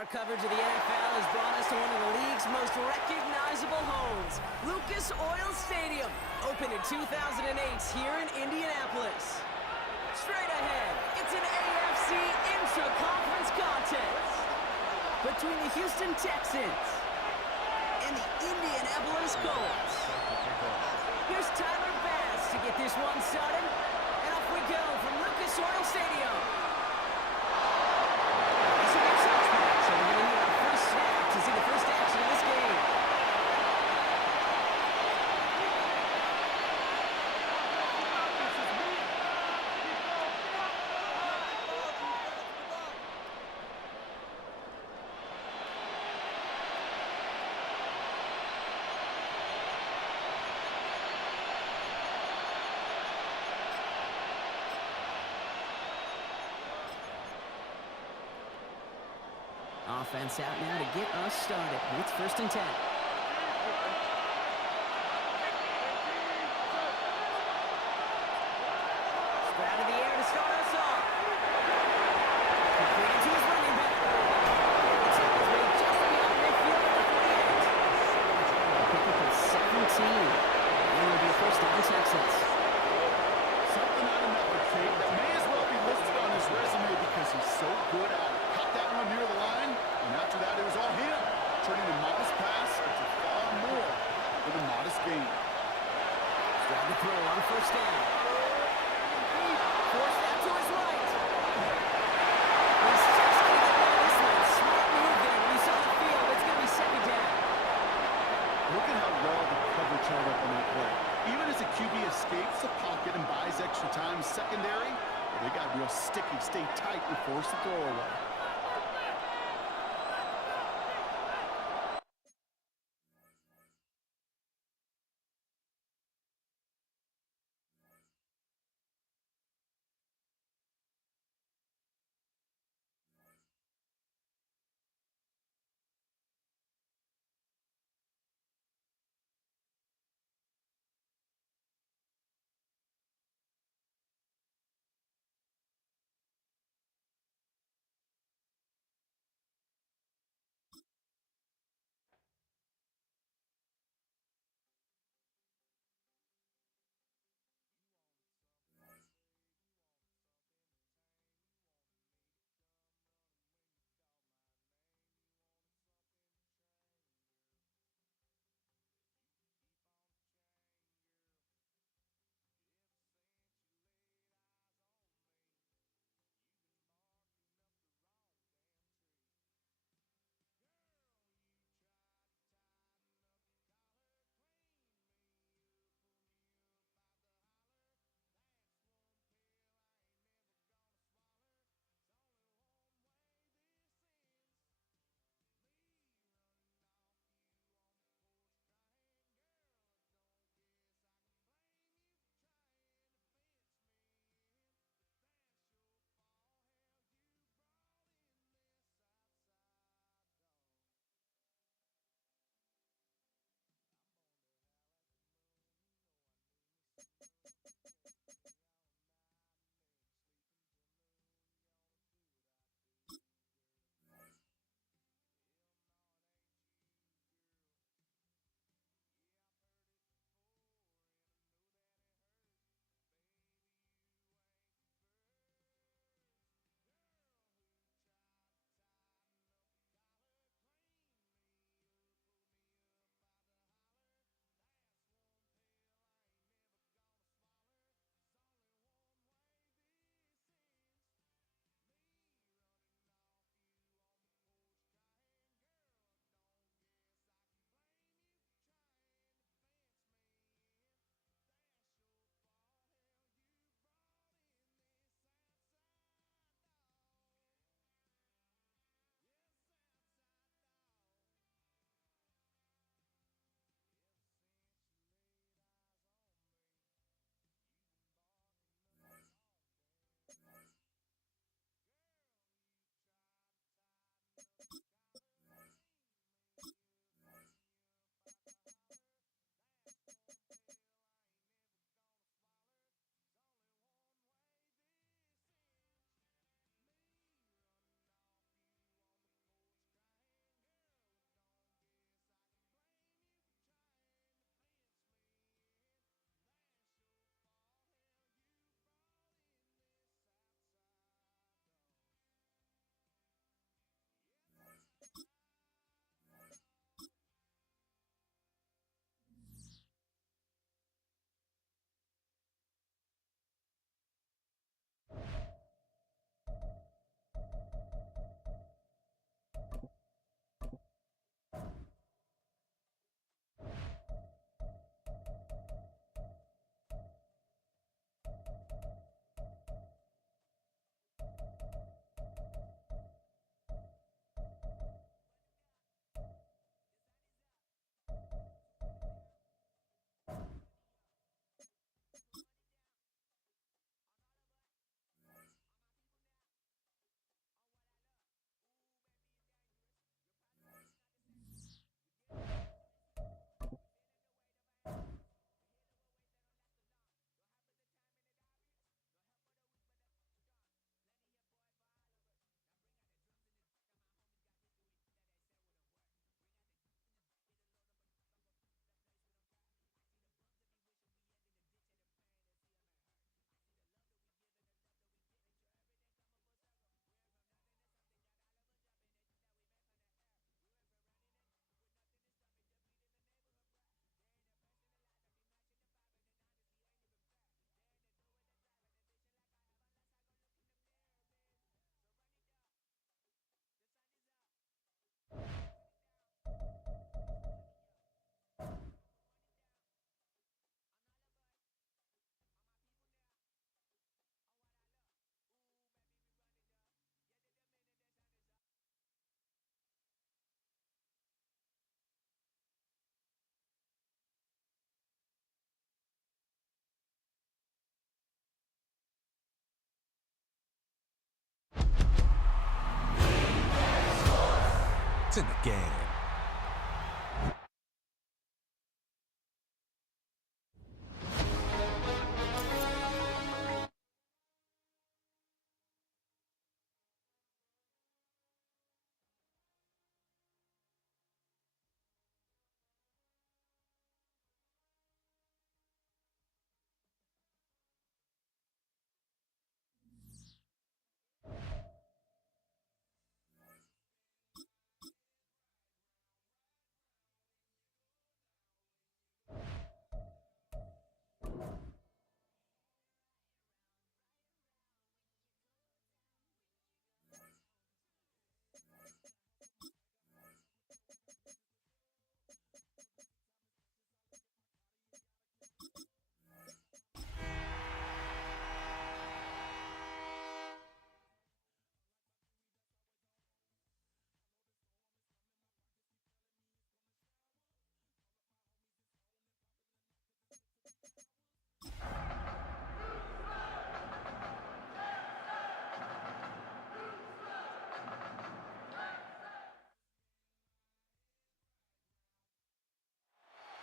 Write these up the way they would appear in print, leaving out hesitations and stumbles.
Our coverage of the NFL has brought us to one of the league's most recognizable homes, Lucas Oil Stadium, opened in 2008 here in Indianapolis. Straight ahead, it's an AFC intra-conference contest between the Houston Texans and the Indianapolis Colts. Here's Tyler Bass to get this one started, and off we go from Lucas Oil Stadium. To see the first action of this game. Offense out now to get us started. It's 1st and 10. Spread out of the air to start us off. Completed to his running back. The tackle's made just beyond midfield at the 48. Pick up at 17. And it'll be a first down, Texans. Something out of that kid that may as well be listed on his resume because he's so good at it. Caught that one near the line, and after that it was all him. Turning a modest pass into far more than a modest gain. Grab the throw on 1st down. Forced out to his right. He's just going to get rid of this one. Smart move there. When he saw the field, it's going to be 2nd down. Look at how well the coverage held up on that play. Even as a QB escapes the pocket and buys extra time secondary, they got real sticky, stay tight, and force the throw away. It's in the game.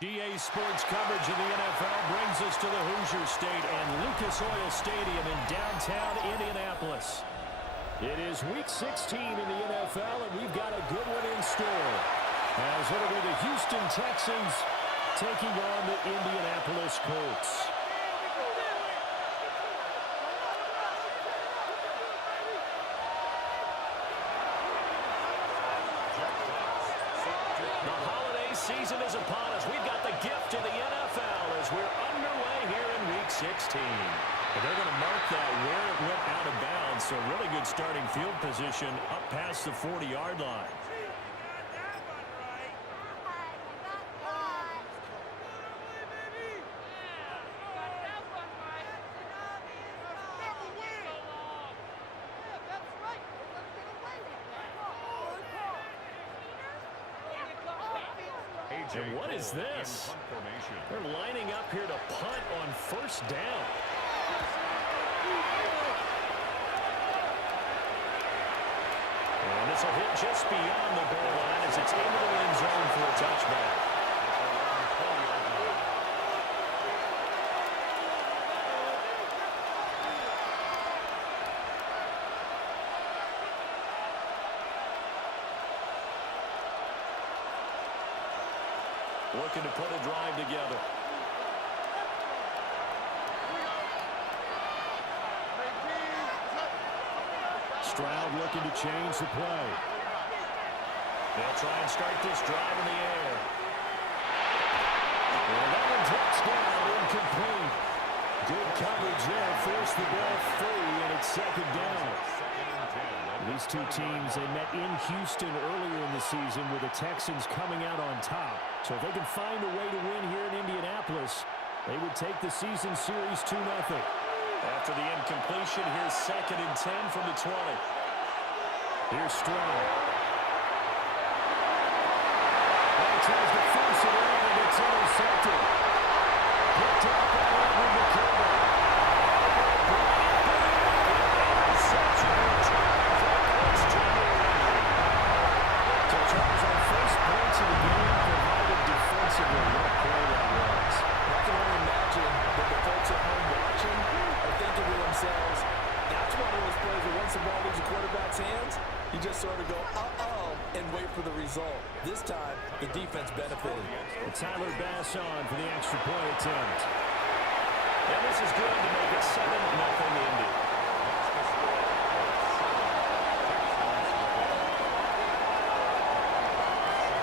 GA Sports coverage of the NFL brings us to the Hoosier State and Lucas Oil Stadium in downtown Indianapolis. It is Week 16 in the NFL, and we've got a good one in store, as it'll be the Houston Texans taking on the Indianapolis Colts. Season is upon us. We've got the gift of the NFL as we're underway here in Week 16. But they're going to mark that where it went out of bounds, so really good starting field position up past the 40-yard line. And what is this? They're lining up here to punt on first down. And this will hit just beyond the goal line as it's into the end zone for a touchback. Looking to put a drive together. Stroud looking to change the play. They'll try and start this drive in the air. And that one drops down, incomplete. Good coverage there, forced the ball free, and it's second down. These two teams, they met in Houston earlier in the season with the Texans coming out on top. So if they can find a way to win here in Indianapolis, they would take the season series 2-0. After the incompletion, here's 2nd and 10 from the 20. Here's Stroud. He tries to force it in, and it's intercepted. Picked up by Edwin McKinnon. Charles, our first points of the game provided defensively. What a play that was. I can only imagine that the folks at home watching are thinking to themselves, that's one of those plays where once the ball leaves the quarterback's hands, you just sort of go, uh-oh, and wait for the result. This time, the defense benefited. Tyler Bass on for the extra point attempt. And this is good to make it 7-0 Indy.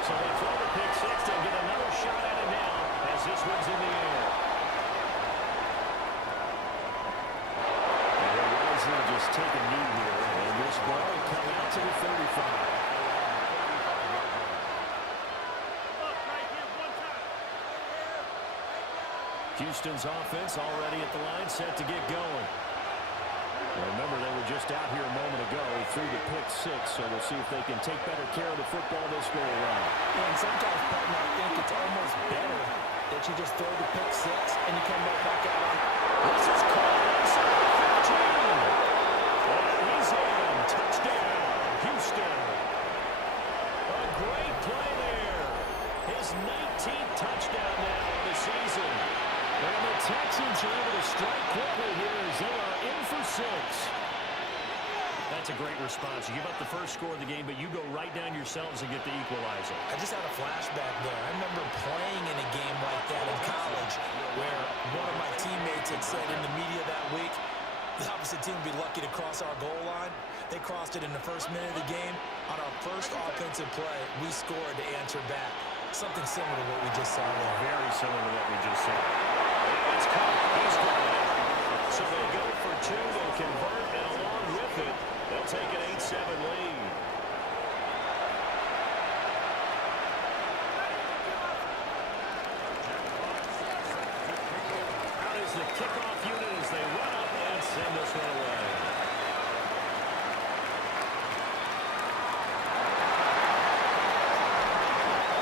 So they throw the pick six. They'll get another shot at it now as this one's in the air. And Wesley just take a knee here. And this ball will come out to the 35. Houston's offense already at the line, set to get going. Remember, they were just out here a moment ago through the pick six, so we'll see if they can take better care of the football this go around. And sometimes, partner, I think it's almost better that you just throw the pick six and you come back out. This is caught inside the 15. And he's in. Touchdown, Houston. A That's a great response. You give up the first score of the game, but you go right down yourselves and get the equalizer. I just had a flashback there. I remember playing in a game like that in college where one of my teammates had said in the media that week, the opposite team would be lucky to cross our goal line. They crossed it in the first minute of the game. On our first offensive play, we scored to answer back. Something similar to what we just saw there. Very similar to what we just saw. It's caught. He's got it. So they go for two. They'll convert, and along with it, they'll take an 8-7 lead. Out is the kickoff unit as they run up and send this one away.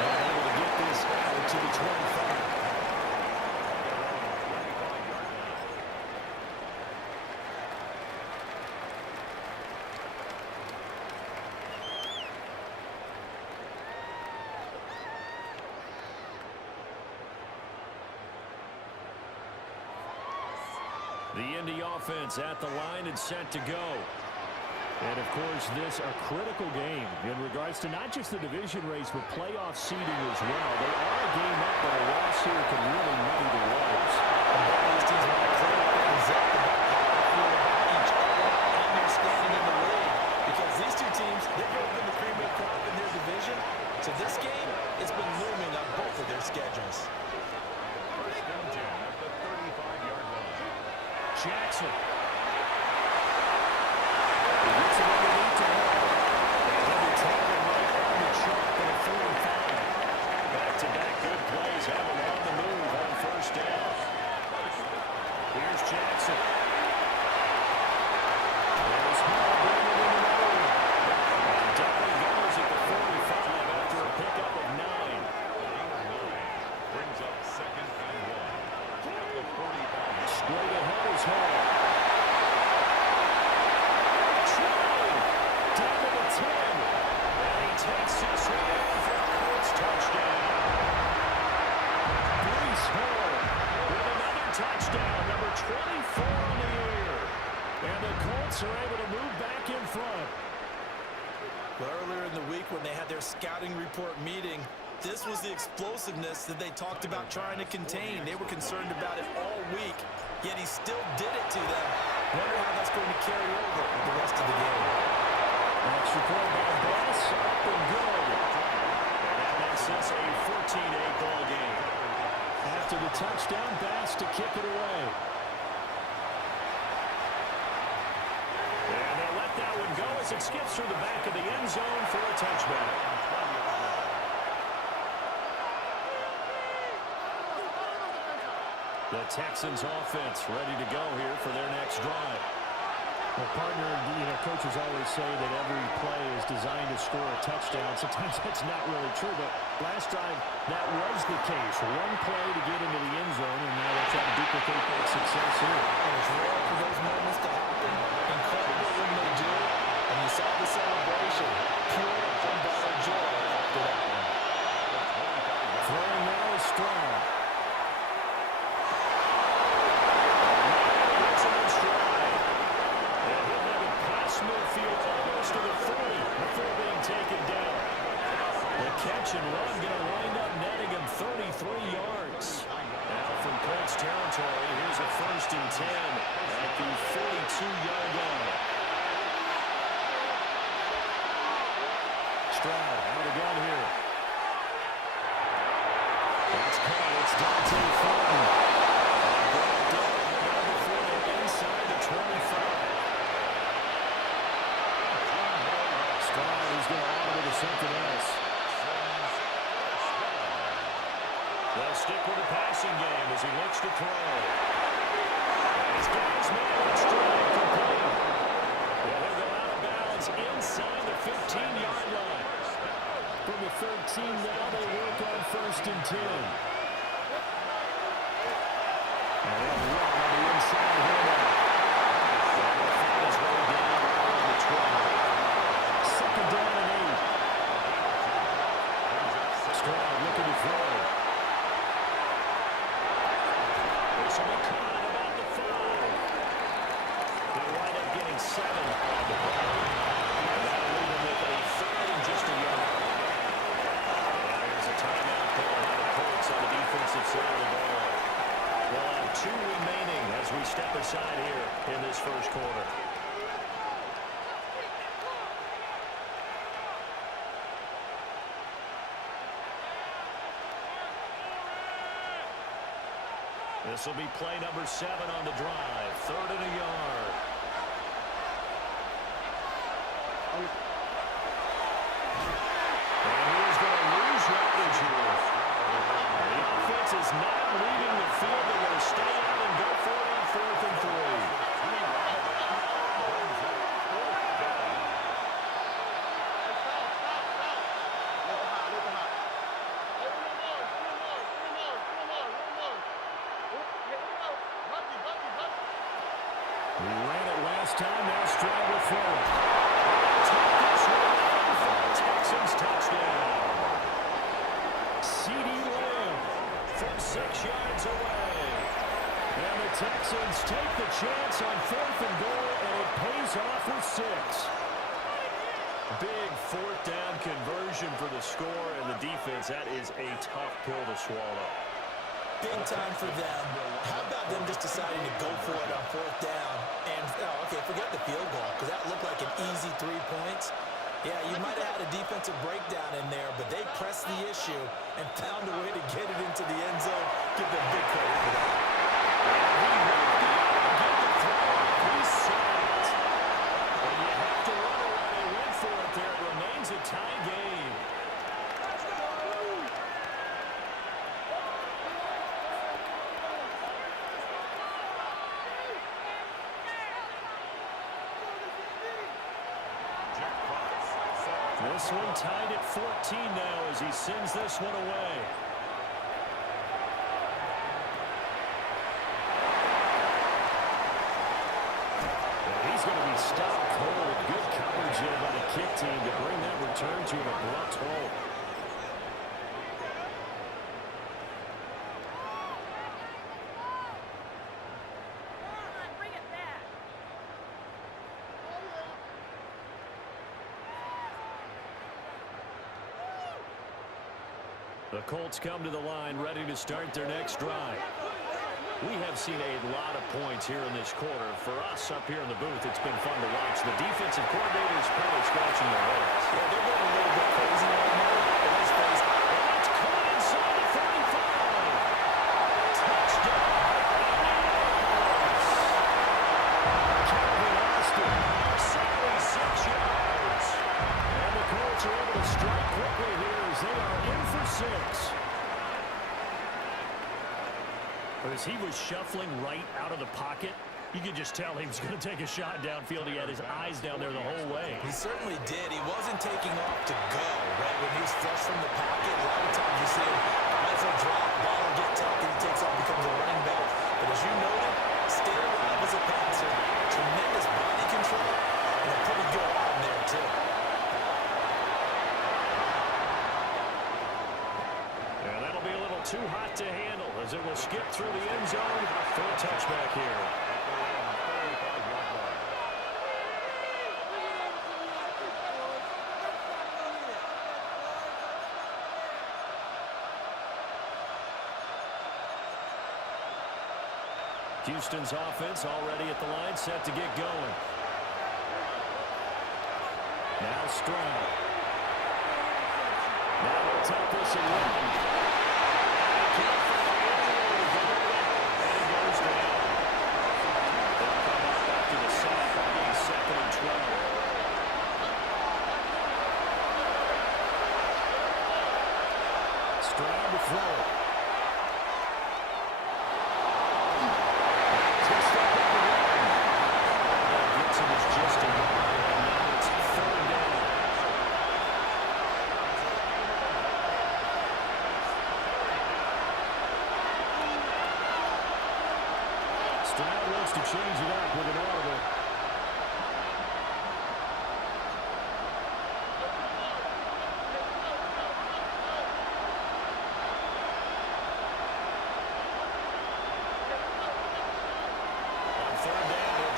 And able to get this out to the 25. The Indy offense at the line and set to go. And, of course, this a critical game in regards to not just the division race, but playoff seeding as well. They are a game up, but a loss here can really muddy the waters. These teams want to clear things up about how they feel about each other and their standing in the league. Because these two teams, they've both been the cream of the crop in their division. So this game, it's been looming on both of their schedules. First and 10 at the 35-yard line. Jackson. He gets it underneath to him. He'll be taken right on the chalk at a 45. Back-to-back good plays have him on the move on first down. Here's Jackson. There's Hall bringing in another one. And down he goes at the 45 after a pickup of 9. Brings up second and 1. At the 45. Straight ahead is Hall. Down to the 10. And he takes this one in for a Colts touchdown. Breece Hall with another touchdown, number 24 on the year. And the Colts are able to move back in front. Well, earlier in the week when they had their scouting report meeting, this was the explosiveness that they talked about trying to contain. They were concerned about it all week, yet he still did it to them. Wonder how that's going to carry over the rest of the game. Extra point by Bass, up and good. And that makes this a 14-8 ball game. After the touchdown, Bass to kick it away. And they'll let that one go as it skips through the back of the end zone for a touchback. The Texans offense ready to go here for their next drive. Well, partner, coaches always say that every play is designed to score a touchdown. Sometimes that's not really true, but last drive, that was the case. One play to get into the end zone, and now they're trying to duplicate that success here. And it's rare for those moments to happen. Incredible when they do. And you saw the celebration. Pure unbounded joy after that one. Throwing now is Stroud. Midfield almost to the 40 before being taken down. The catch and run going to wind up netting him 33 yards. Now from Colts territory, here's a 1st and 10 at the 42-yard line. Stroud out of gun here. That's caught. It's Dante Fenton. Brought down now before they're inside the 25. He's going to audible to something else. They'll stick with the passing game as he looks to throw. He's got his man on strike complete. Well, he'll go out of bounds inside the 15-yard line. From the 13 now, they work on 1st and 10. And they'll run on the inside here now. And the foul is way down on the 12. Second down and 8. Stroud looking to throw. This will be caught at about the 5. this first quarter. This will be play number 7 on the drive. 3rd and a yard. And he's going to lose yardage here. The offense is not leaving the field. They're going to stay out and go for it on 4th and 3. We ran it last time. Now Stroud will throw it. Take this one for a Texans touchdown. CeeDee Lamb from 6 yards away. And the Texans take the chance on 4th and goal, and it pays off with 6. Big 4th down conversion for the score, and the defense, that is a tough pill to swallow. Big time for them. How about them just deciding to go for it on 4th down? And, okay, forget the field goal, because that looked like an easy 3 points. Yeah, you might have had a defensive breakdown in there, but they pressed the issue and found a way to get it into the end zone. Give them big credit for that. He's sacked. And you have to wonder why they went for it there. It remains a tie game. This one tied at 14 now as he sends this one away. And he's going to be stopped cold. Good coverage there by the kick team to bring that return to an abrupt halt. The Colts come to the line ready to start their next drive. We have seen a lot of points here in this quarter. For us up here in the booth, it's been fun to watch. The defensive coordinator is probably scratching their heads. Yeah, they're going a little bit crazy right now. But let's face it. It's caught inside the 35. Touchdown, Indianapolis. Calvin Austin, 76 yards. And the Colts are able to strike quickly here as they are in for 6. As he was shuffling right out of the pocket, you could just tell he was going to take a shot downfield. He had his eyes down there the whole way. He certainly did. He wasn't taking off to go, right? When he was flush from the pocket, a lot of times you see him rifle drop, ball will get tucked, and he takes off, becomes a running back. But as you noted, stayed alive as a passer, tremendous body control, and a pretty good arm there, too. And that'll be a little too hot to handle as it will skip through the end zone for a touchback here. Houston's offense already at the line, set to get going. Now Stroud. Now they'll take this and run. Stroud to throw it. Just up at the line. Gibson is just a yard, and now it's 3rd down. Stroud wants to change it up with an audible.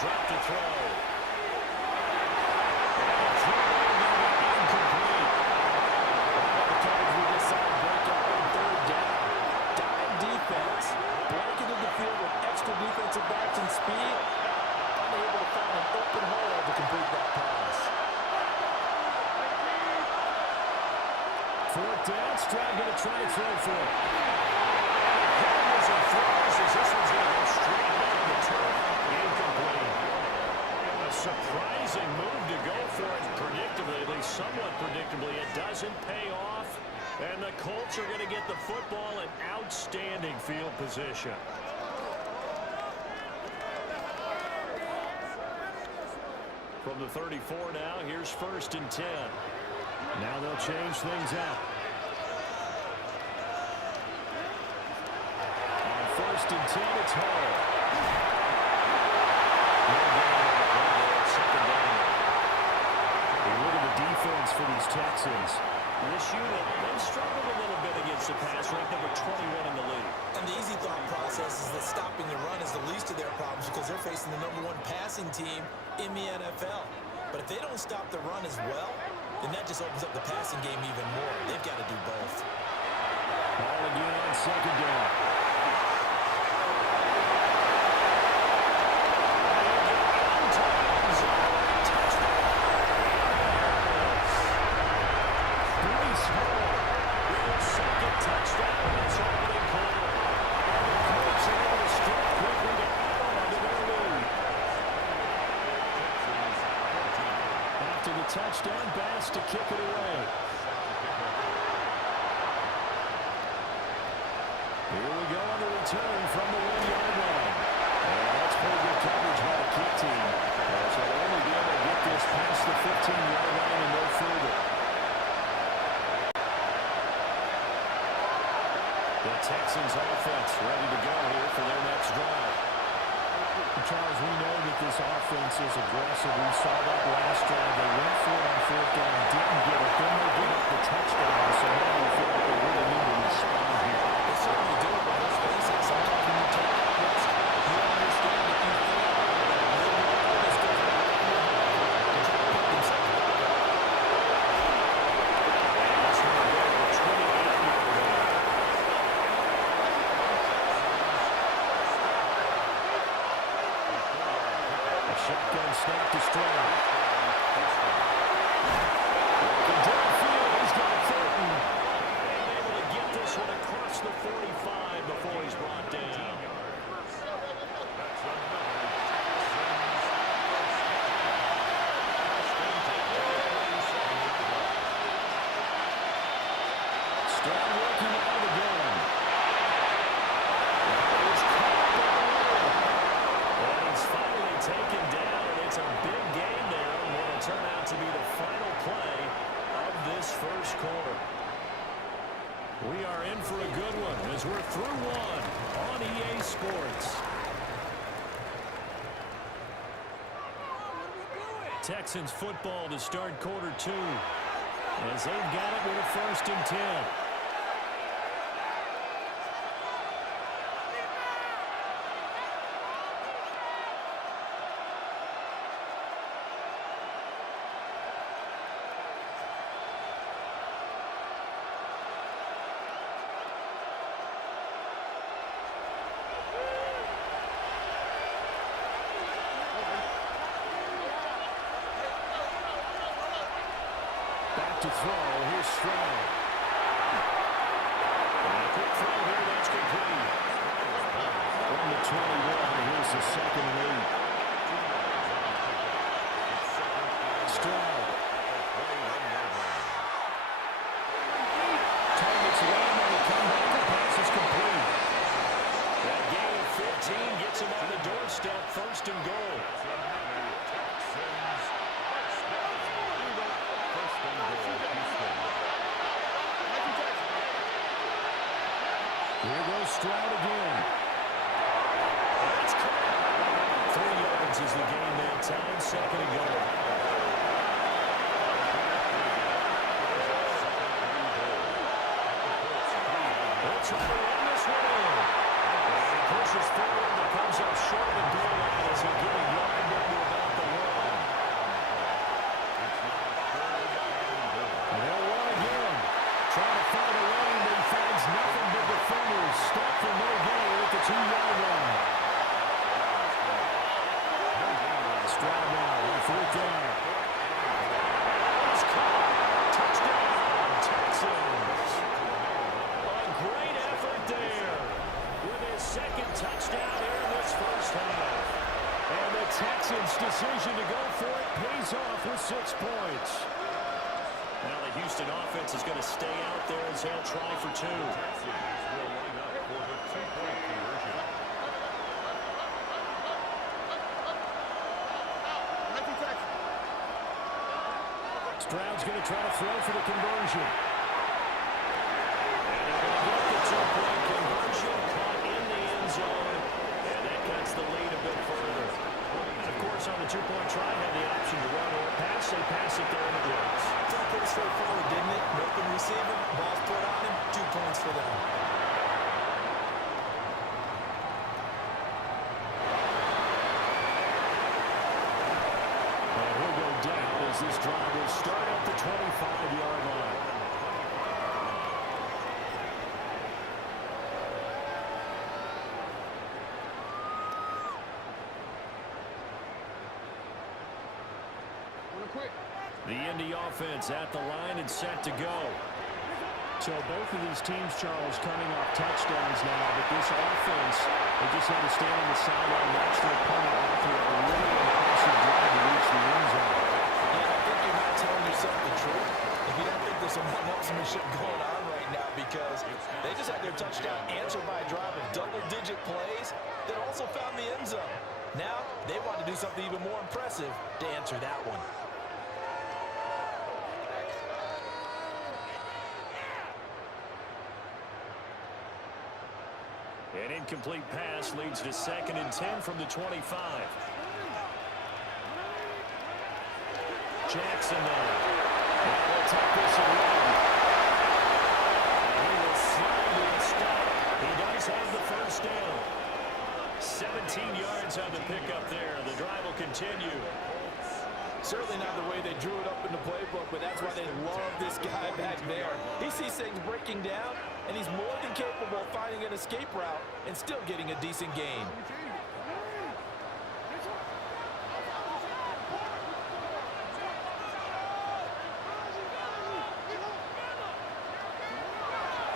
Drop to throw. Incomplete. The Cowboys will decide to break up on 3rd down. Dime defense. Blanketed the field with extra defensive backs and speed. Unable try to throw for it. As he throws, as this one's going to go straight down the turf. Incomplete. A surprising move to go for it predictably, at least somewhat predictably. It doesn't pay off, and the Colts are going to get the football in outstanding field position. From the 34 now, here's 1st and 10. Now they'll change things up. On 1st and 10, it's Hall. Second down. Look at the defense for these Texans. This unit, they've struggled a little bit against the pass, ranked number 21 in the league. And the easy thought process is that stopping the run is the least of their problems because they're facing the #1 passing team in the NFL. But if they don't stop the run as well, then that just opens up the passing game even more. They've got to do both. Ball again on 2nd down. Touchdown pass to kick it away. Here we go on the return from the 1-yard line. And that's pretty good coverage by the kick team. So they'll only be able to get this past the 15-yard line and no further. The Texans offense ready to go here for their next drive. Charles, we know that this offense is aggressive. We saw that last drive. They went for it on 4th down, didn't get it. Then they give up the touchdown. So now we feel like they really need to respond here. They certainly do, but let's face it, sometimes when you take that risk, you understand that you fail. This goes to try to put themselves back up. That's going to go to the 28-yard line. Shotgun snap to Stroud. Looking downfield, he's got Thornton. And able to get this one across the 45 before he's brought down. Stroud working out of the gun. Finally taken down, and it's a big gain there, and will turn out to be the final play of this first quarter. We are in for a good one as we're through one on EA Sports. Texans football to start quarter 2 as they've got it with a 1st and 10. To throw, here's Stroud. And a quick throw here, that's complete. From the 21, here's the 2nd and 8. Stroud. Targets one on the comeback, the pass is complete. That gain of 15 gets him on the doorstep, 1st and goal. Here goes Stroud again. That's caught. 3 yards is the gain that time. 2nd and goal. They'll try to run this one in. He pushes forward and comes up short of the goal line as he get a yard under about the line. And they'll run again. Trying to find a lane, but he finds nothing but defenders. Stop for no gain at the 2-yard line. Stroud now on 4th down. It's caught. Touchdown, Texans. decision to go for it pays off with 6 points. Now the Houston offense is going to stay out there as they'll try for 2. Stroud's going to try to throw for the conversion. And they're going to get the 2-point conversion caught in the end zone. And that cuts the lead a bit further. And of course, on the 2-point try, had the option to run or pass. They pass it there in the blitz. Felt pretty straightforward, didn't it? Open receiver, ball's put on him, 2 points for them. And he'll go down as this drive will start at the 25-yard line. The Indy offense at the line and set to go. So both of these teams, Charles, coming off touchdowns now, but this offense, they just had to stand on the sideline, watch their opponent out through a really impressive drive to reach the end zone. Yeah, I think you're not telling yourself the truth if you don't think there's some one-upsmanship going on right now, because they just had their touchdown answered by a drive of double-digit plays that also found the end zone. Now they want to do something even more impressive to answer that one. An incomplete pass leads to 2nd and 10 from the 25. Jackson now. Now they'll take this and run. He will slide to a stop. He does have the first down. 17 yards on the pickup there. The drive will continue. Certainly not the way they drew it up in the playbook, but that's why they love this guy back there. He sees things breaking down, and he's more than capable of finding an escape route and still getting a decent gain.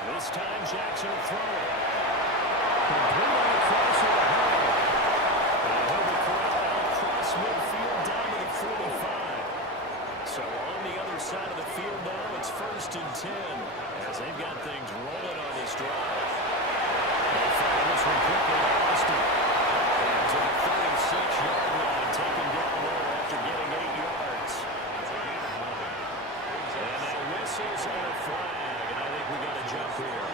This time Jackson will throw it. Complete on the crossover. And he'll be corralled out across midfield down to the 45. So on the other side of the field now, it's 1st and 10 as they've got things rolling on this drive. They'll fire this one quickly to Austin. And to the 36-yard line, taken down there after getting 8 yards. And that whistles and a flag, and I think we got a jump here.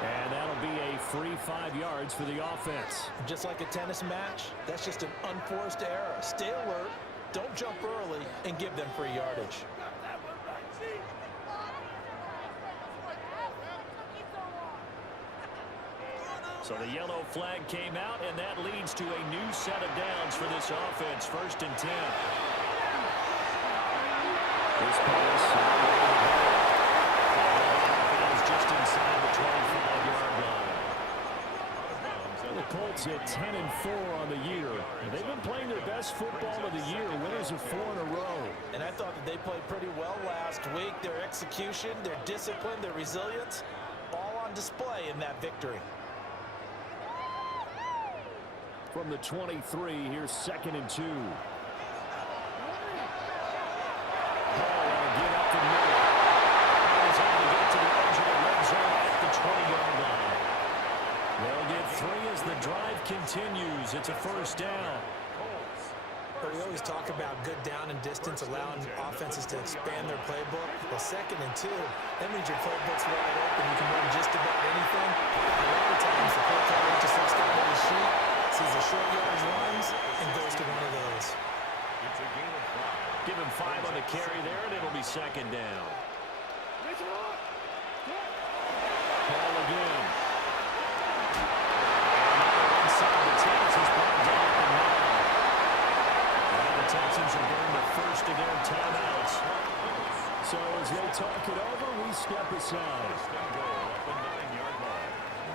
And that'll be a free 5 yards for the offense. Just like a tennis match, that's just an unforced error. Stay alert, don't jump early, and give them free yardage. So the yellow flag came out, and that leads to a new set of downs for this offense. 1st and 10. This pass is just inside the 25-yard line. the Colts at 10-4 on the year. They've been playing their best football of the year, winners of 4 in a row. And I thought that they played pretty well last week. Their execution, their discipline, their resilience, all on display in that victory. From the 23, here's 2nd and 2. Ball will get up the middle. He's able to get to the edge of the red zone at the 20-yard line. They'll get 3 as the drive continues. It's a 1st down. But we always talk about good down and distance, allowing offenses to expand their playbook. Well, 2nd and 2, that means your playbook's wide open. You can run just about anything. A lot of times, the play caller just looks down at his sheet, sees the short yardage runs, and goes to one of those. Give him 5 on the carry there, and it'll be 2nd down. Ball again. And inside the 10 is brought down at the 9. And the Texans are burned the first of their timeouts. So as they talk it over, we step aside.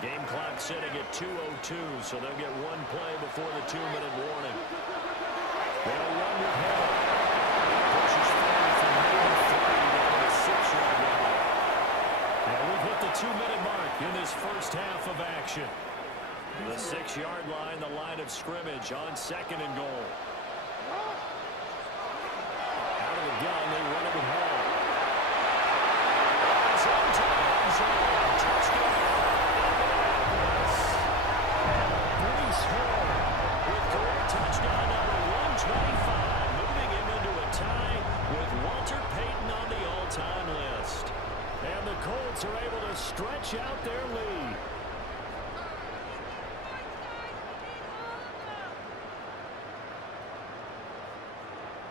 Game clock setting at 2:02, so they'll get 1 play before the 2-minute warning. They'll run with help. Pushes forward from maybe 3 down to the 6-yard line. And we've hit the 2-minute mark in this first half of action. The 6-yard line, the line of scrimmage on 2nd and goal. stretch out their lead.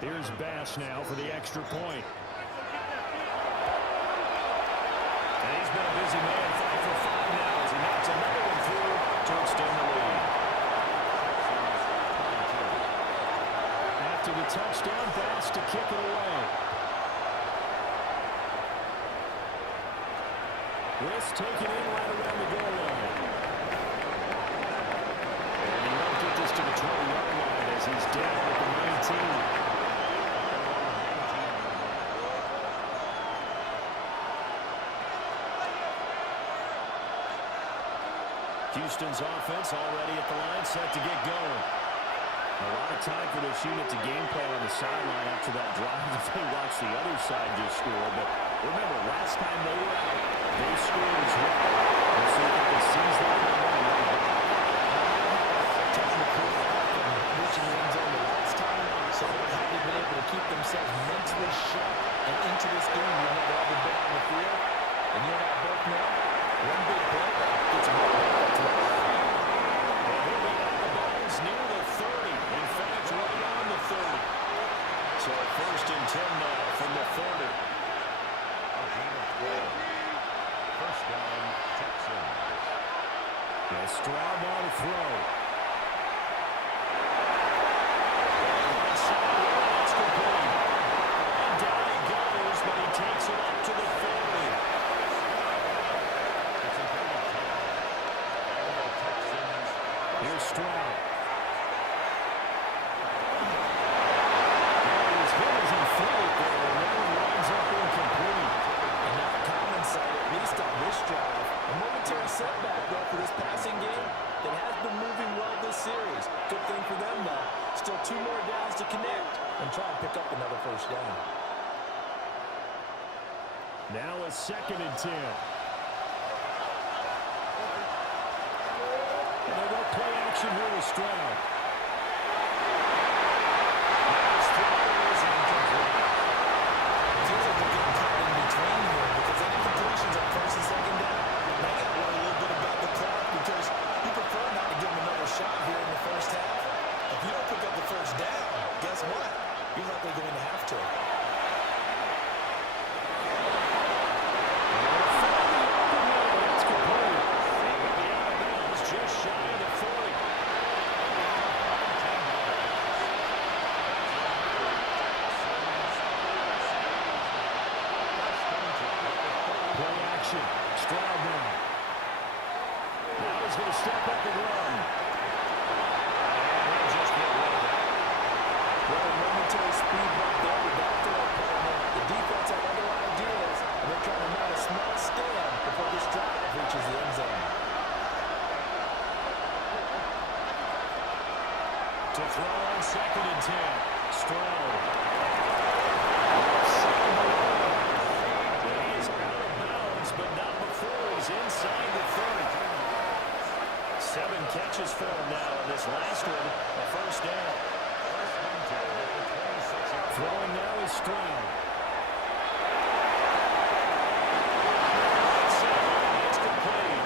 Here's Bass now for the extra point. And he's been a busy man, 5 for 5 now as he knocks another one through to extend the lead. After the touchdown, Bass to kick it away. Wrist taken in right around the goal line. And he won't get this to the 20-yard line as he's down at the 19. Houston's offense already at the line, set to get going. A lot of time for this unit to game plan on the sideline after that drive if they watch the other side just score. But remember, last time they were out, they scored as well. Let's see if they can seize that momentum. Technically, reaching the end zone the last time, so have they been able to keep themselves mentally sharp and into this game? You have all the ball on the field, and you and I both know one big play gets more ball to the Near the 30. In fact, right on the 30. So first and 10 now from the 30. First down, Texans. Yeah, Stroud on the throw. It's complete. And down he goes, but he takes it up to the 40. Here's Stroud. setback, though, for this passing game that has been moving well this series. Good thing for them, though. Still 2 more downs to connect and try and pick up another first down. Now a 2nd and 10. And they go play action here with Stroud. Feels like they're getting caught in between here because any completions on 1st and 2nd down, they got to worry a little bit about the clock because you prefer not to give them another shot here in the first half. If you don't pick up the first down, guess what? You're likely going to have to. Just shy of the 40. Play action. Stroud now. Now he's going to step up and run. And he'll just get rid of it. Well, a momentary speed bump there with that throw partner. The defense had other ideas, and they're trying to mount a small stand before this drive reaches the end zone. To throw on 2nd and 10. Stroud. He is out of bounds, but not before he's inside the 30. 7 catches for him now in this last one. A first down. Throwing now is Stroud. It's complete.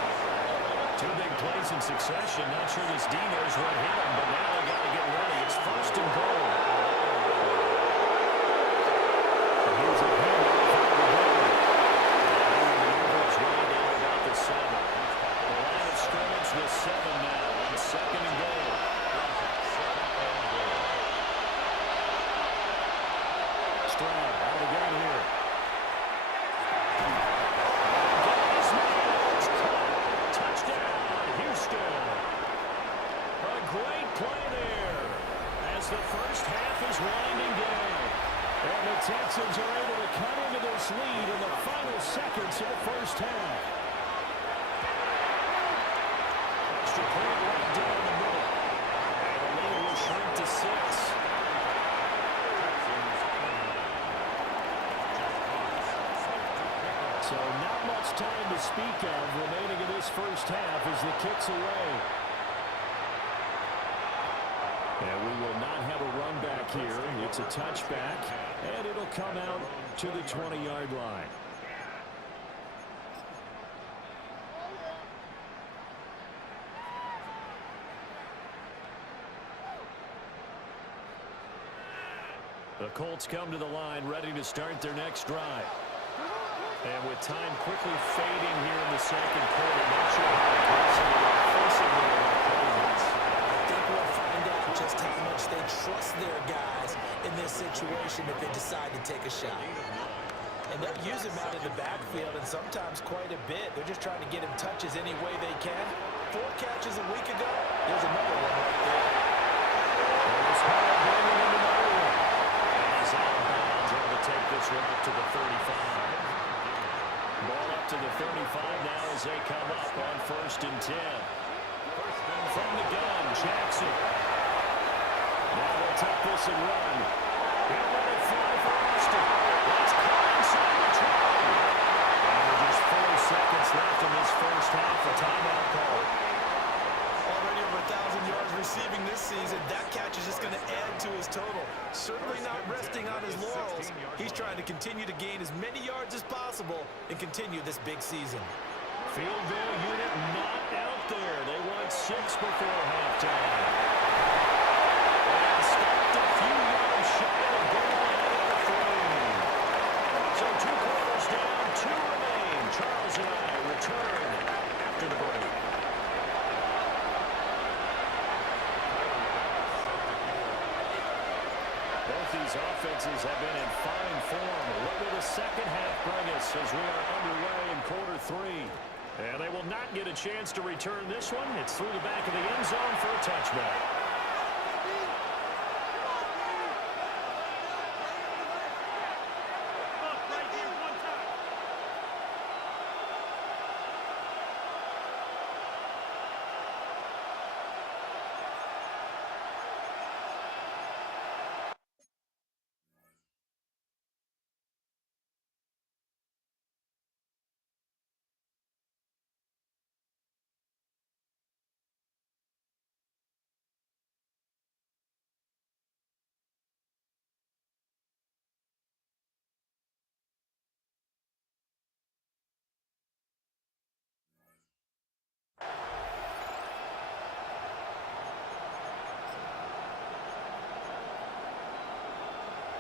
2 big plays in succession. Not sure this D knows what hit him, but now they got to get ready. It's 1st and goal. Here's a handoff out of the line. It's way down about the 7. The line of scrimmage with 7 now on 2nd and goal. Stroud out again here. Touchdown, Houston. A great play there as the first half is winding down. And the Texans are able to cut into this lead in the final seconds of the first half. Extra point right down the middle. And the lead will shrink to 6. So not much time to speak of remaining in this first half as the kick's away. And we will not have a run back here. It's a touchback, and it'll come out to the 20-yard line. The Colts come to the line, ready to start their next drive. And with time quickly fading here in the second quarter, not sure how aggressive or offensively they're playing this. I think we'll find out just how much they trust their guys in this situation if they decide to take a shot. And they'll use him out in the backfield, and sometimes quite a bit. They're just trying to get him touches any way they can. 4 catches a week ago. There's another one right there. There's Hall bringing in another one. And he's out of bounds, able to take this one up to the 35. Ball up to the 35 now as they come up on 1st and 10. From the gun, Jackson. Now they'll take this and run. He'll let it fly for Austin. That's caught inside the 20. And with just 4 seconds left in this first half, a timeout call. Already over 1,000 yards receiving this season. That catch is just going to add to his total. Certainly not resting on his laurels. He's trying to continue to gain as many yards as possible and continue this big season. Field goal unit not out there. They want 6 before halftime. And stopped a few yards shy of goal at the 3. So 2 quarters down, 2 remain. Charles and I return after the break. Both these offenses have been in fine form. What will the second half bring us as we are underway in quarter 3? And they will not get a chance to return this one. It's through the back of the end zone for a touchback.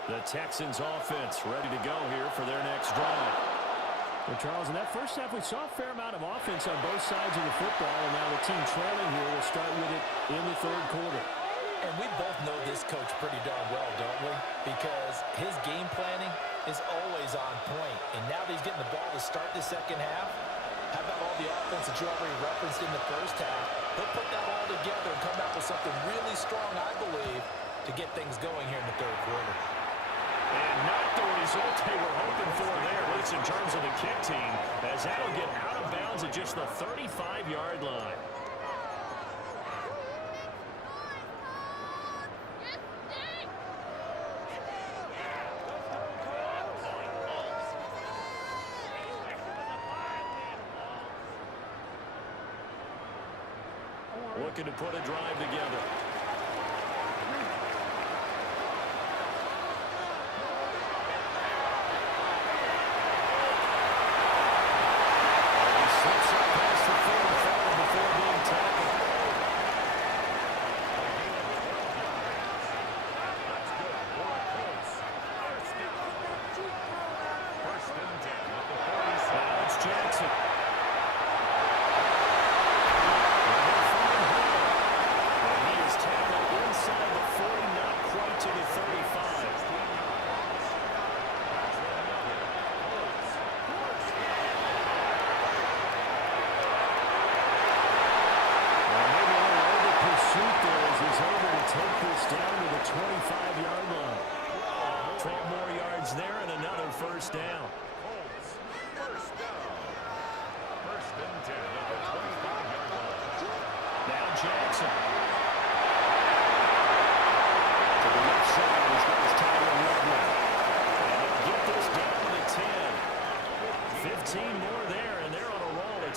The Texans offense ready to go here for their next drive. Well, Charles, in that first half, we saw a fair amount of offense on both sides of the football, and now the team trailing here will start with it in the third quarter. And we both know this coach pretty darn well, don't we? Because his game planning is always on point. And now that he's getting the ball to start the second half, how about all the offense that you already referenced in the first half? He'll put that all together and come out with something really strong, I believe, to get things going here in the third quarter. And not the result they were hoping for there, at least in terms of the kick team, as that'll get out of bounds at just the 35-yard line. Looking to put a drive together.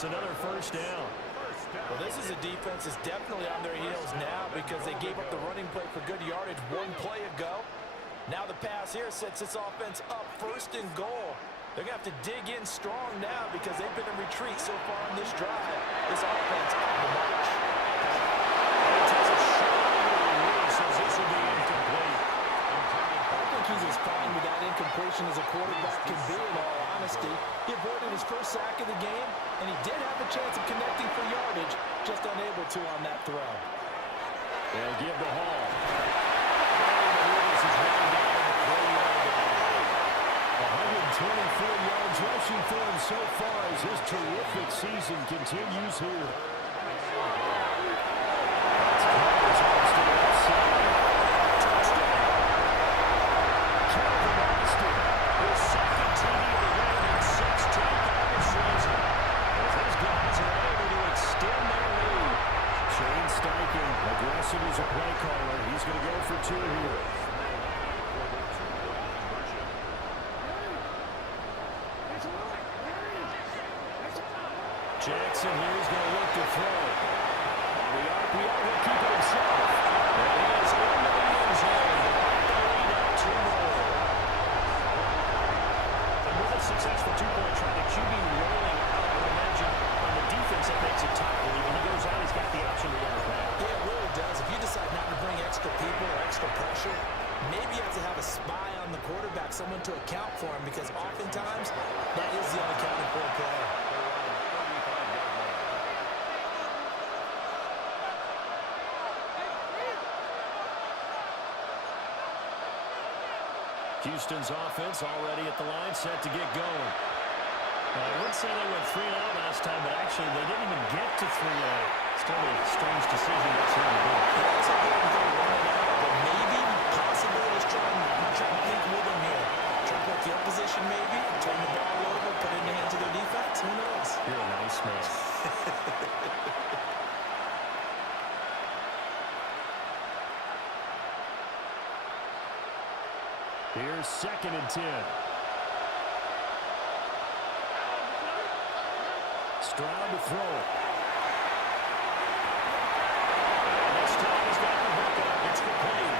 Another first down. Well, this is a defense that's definitely on their heels now because they gave up the running play for good yardage 1 play ago. Now the pass here sets this offense up 1st and goal. They're going to have to dig in strong now because they've been in retreat so far on this drive. This offense on the march. It takes a shot, as this will be incomplete. I think he's completion as a quarterback can be, in all honesty. He avoided his first sack of the game, and he did have a chance of connecting for yardage, just unable to on that throw. They'll give the Hall. 124 yards rushing for him so far as his terrific season continues here. Aggressive as a play caller. He's going to go for two here. Jackson here is going to look to throw. The RPO will keep it himself. And he is in the end zone. And with a successful two-point try, the QB rolling out, I would imagine on the defense that makes it tough. When he goes out, he's got the option to run it back. Yeah, it really does. If you decide not to bring extra people or extra pressure, maybe you have to have a spy on the quarterback, someone to account for him, because oftentimes that is the unaccounted for player. Houston's offense already at the line, set to get going. I would say they went 3-0 last time, but actually they didn't even get to 3-0. Still a strange decision to turn the ball. It's a good go 1-0, but maybe, possibly, let's try and think with them here. Try to put field position maybe, turn the ball over, put it in the hands of their defense. Who knows? You're a nice man. Here's 2nd and 10. Stroud to throw. This time he's got the hook up. It's complete.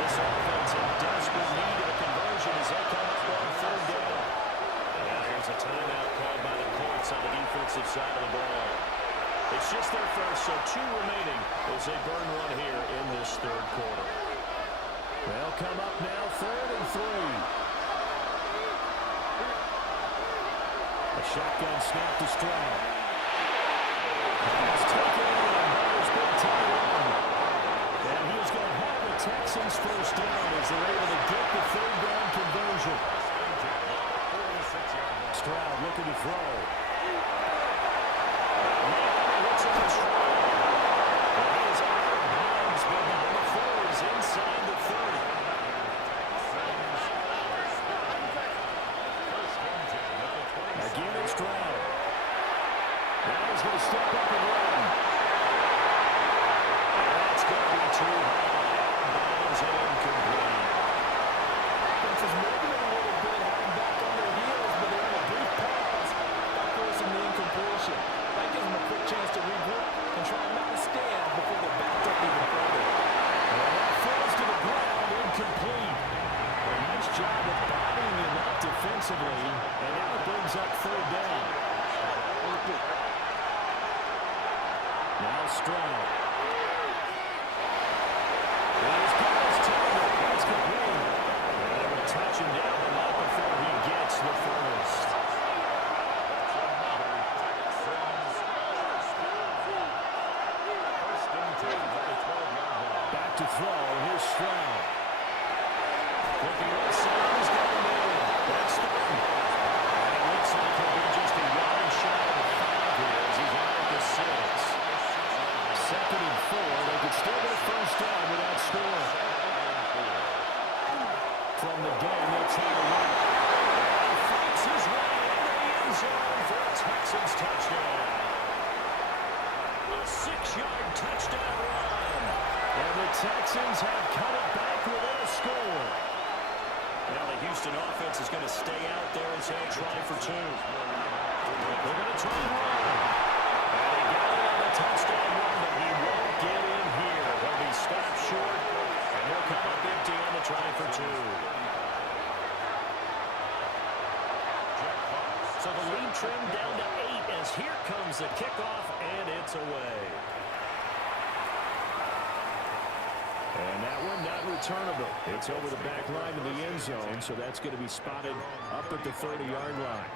This offense in desperate need of a conversion as they come up on 3rd down. And now here's a timeout called by the Colts on the defensive side of the ball. It's just their first, so 2 remaining as they burn one here in this 3rd quarter. They'll come up now 3rd and 3. A shotgun snap to Stroud. Pass taken in by his big tight end. And he is going to have the Texans first down as they're able to get the 3rd down conversion. Stroud looking to throw. Looks like a strike. And he is out of bounds behind the 4s inside the 30. Again, it's Stroud. Now he's going to step up and run. That's going to be too high. Bounds and incomplete. Offense is moving a little bit, having back on their heels, but they're in a brief pause by forcing the incompletion. That gives them a quick chance to regroup and try and mount a stand before they're backed up even further. And that falls to the ground, incomplete. A nice job of bodying him up defensively, and now it brings up 3rd down. Now Stroud. He's got his target. That's complete. And they will touch him down, but not before he gets the first. Back to throw. Here's Stroud. Looking right side, he's got him in. That's third. And it looks like he'll be just a yard shy of the 5 here as he's out at the 6. 2nd and 4. They could still get a first down without scoring. From the gun, they'll try to run. He fights his way into the end zone for a Texans touchdown. A 6-yard touchdown run. And the Texans have cut it back within a score. Now the Houston offense is going to stay out there as they'll try for 2. They're going to try and run. And he got it on the touchdown run, but he won't get in here. He'll be stopped short, and he'll come up empty on the try for 2. So the lead trimmed down to 8 as here comes the kickoff, and it's away. And that one not returnable. It's over the back line of the end zone, so that's going to be spotted up at the 30-yard line.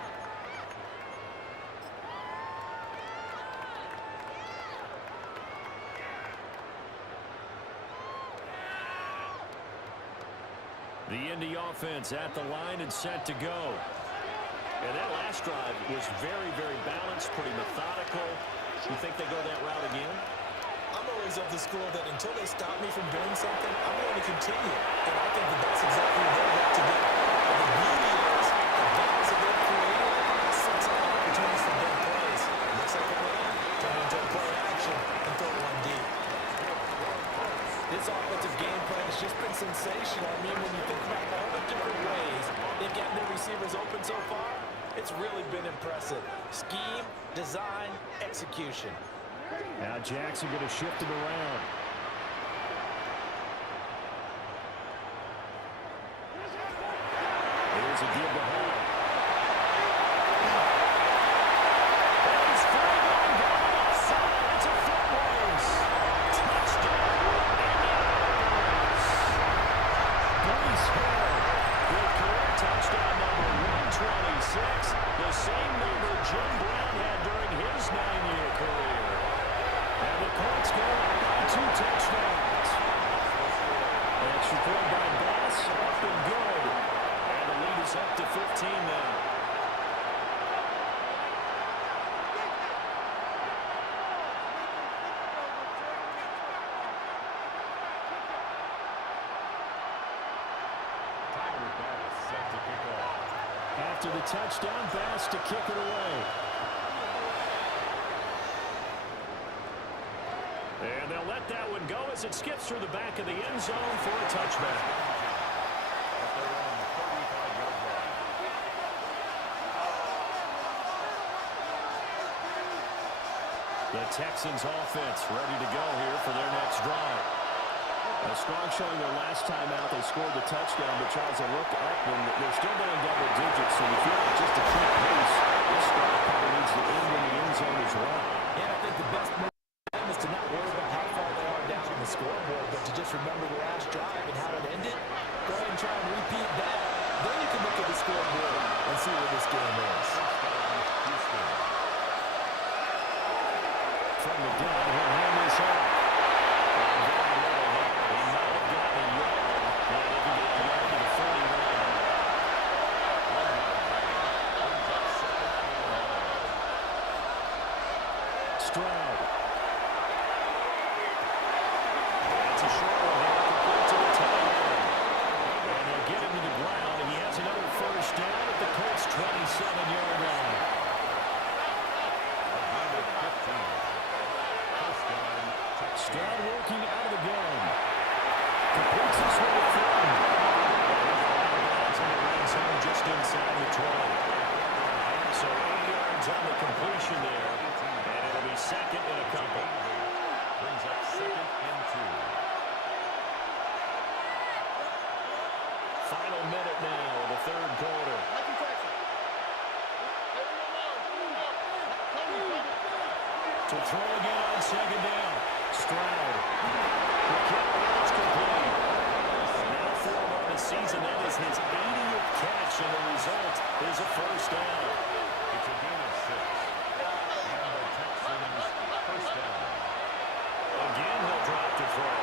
The Indy offense at the line and set to go. And that last drive was very, very balanced, pretty methodical. You think they go that route again? I'm always of the school that until they stop me from doing something, I'm going to continue. And I think that that's exactly what they're about to do. And the beauty is, the balance that they've created sets up opportunities for big plays. Looks like they're going to turn into a play action and throw one deep. This offensive game plan has just been sensational. I mean, when you think about all the different ways they've gotten their receivers open so far, it's really been impressive. Scheme, design, execution. Now Jackson going to shift it around. Here's a give to Hall. It's free going down outside. It's a foot race. Touchdown, Indianapolis. Breece Hall with career touchdown number 126, the same number Jim Brown had during his 9-year career. And the Colts go up by 2 touchdowns. Extra point by Bass, up and good. And the lead is up to 15 now. After the touchdown, Bass to kick it away. And they'll let that one go as it skips through the back of the end zone for a touchback. The Texans offense ready to go here for their next drive. A strong showing their last time out. They scored the touchdown, but Charles, I looked up and they're still going double digits, so you feel like just to keep pace, this drive probably needs to end in the end zone as well. Yeah, I think the best move is to not worry about how far they are down on the scoreboard, but to just remember the last drive and how it ended. Go ahead and try and repeat that. Then you can look at the scoreboard and see where this game is. From the gun, he'll hand this off. He might have gotten a yard. Well, they can get a yard to the 41. Stroud. It's a short one here, complete to the tight end. And they'll get him to the ground, and he has another first down at the Colts' 27-yard line. Stroud working out of the gun. Completes this one to Fulton. It's in the red zone just inside the 20. So 8 yards on the completion there. And it'll be second and a couple. Brings up second and 2. Final minute now of the third quarter. To throw again on second down. Stroud. The kick is complete. Now for him on the season, that is his 80th catch, and the result is a first down. It's a gain of 6. And the Texans first down. Again, he'll drop to throw.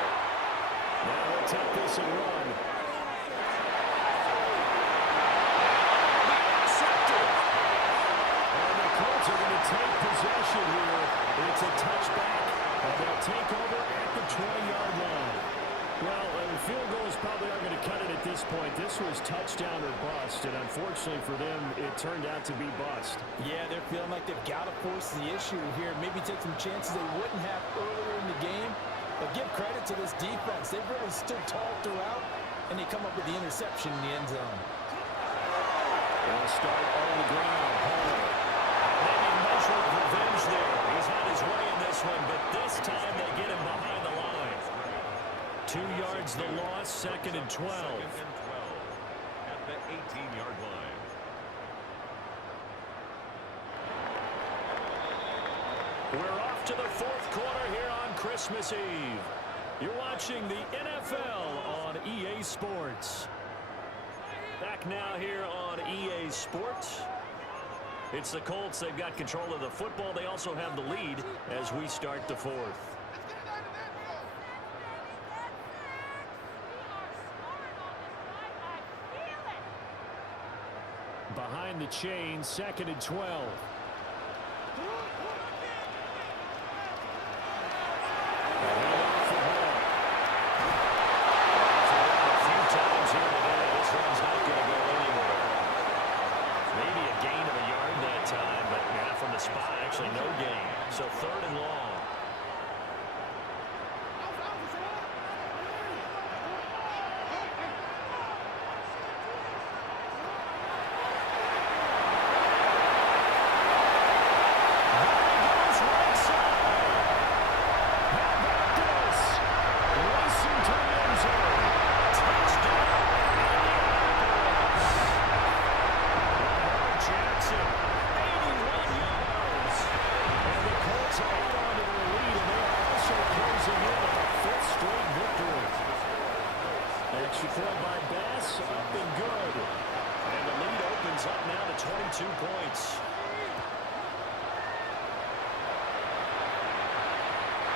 Now he'll take this and run. Intercepted. And the Colts are going to take possession here. It's a touchback. And they'll take over at the 20-yard line. Well, the field goals probably aren't going to cut it at this point. This was touchdown or bust, and unfortunately for them, it turned out to be bust. Yeah, they're feeling like they've got to force the issue here. Maybe take some chances they wouldn't have earlier in the game. But give credit to this defense. They've really stood tall throughout, and they come up with the interception in the end zone. They'll start on the ground. Maybe measure of revenge there. He's had his way in this one, but this time they get him behind the line. 2 yards the loss, second and 12. At the 18-yard line. We're off to the fourth quarter here on Christmas Eve. You're watching the NFL on EA Sports. Back now here on EA Sports. It's the Colts. They've got control of the football. They also have the lead as we start the fourth. Behind the chain, 2nd and 12. Actually, no gain. So 3rd and long. Extra point by Bass, up and good. And the lead opens up now to 22 points.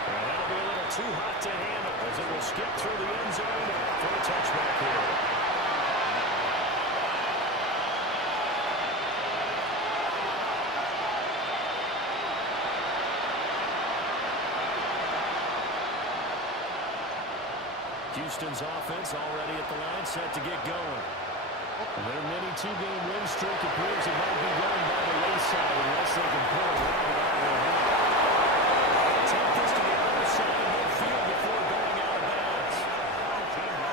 And that'll be a little too hot to handle as it will skip through the end zone for a touchback here. Houston's offense already at the line, set to get going. Their mini two-game win streak appears it might be going by the wayside unless they can pull it out of their hand. Take this to the other side of midfield before going out of bounds.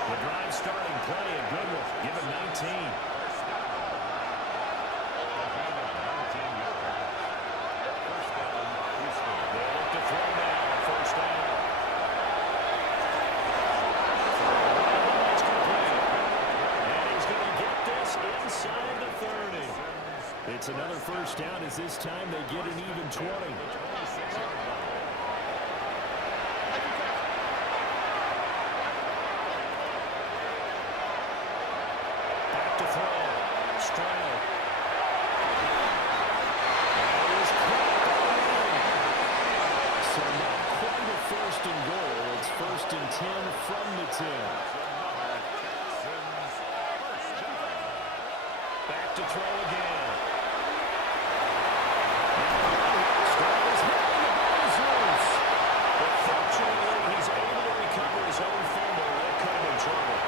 The drive starting play, a good one. Give him 19. They look to throw now, 1st down. Inside the 30. It's another 1st down as this time they get an even 20. Back to throw. Stroud. So not quite a 1st and goal. It's 1st and 10 from the 10. Back to throw again. Stroud is hit and the ball is loose. But fortunately, he's able to recover his own fumble. That could have been trouble.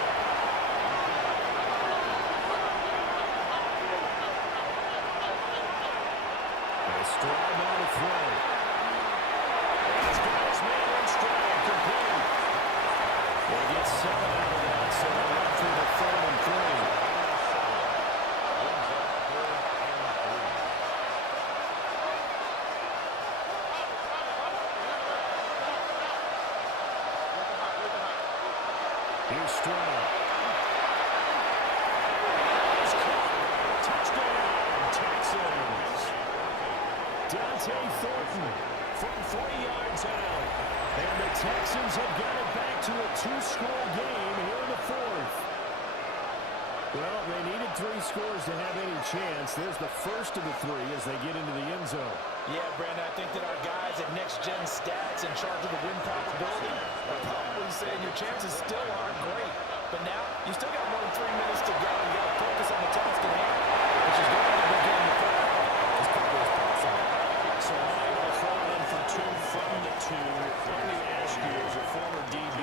And Stroud now to throw. He's got his man on Stroud, complete. They get 7 out of that, so they're up through the 3rd and 3. Here's Stroud. Touchdown, Texans. Dante Thornton From 40 yards out. And the Texans have got it back to a 2-score game here in the 4th. Well, they needed 3 scores to have any chance. There's the first of the 3 as they get into the end zone. Yeah, Brandon, I think that our guys at Next Gen Stats in charge of the win probability are probably saying your chances still aren't great. But now, you still got more than 3 minutes to go. You got to focus on the task at hand, which is going to begin the third as quickly as possible. So I'm going to throw it in for 2 from the 2. Let me ask you, as a former DB,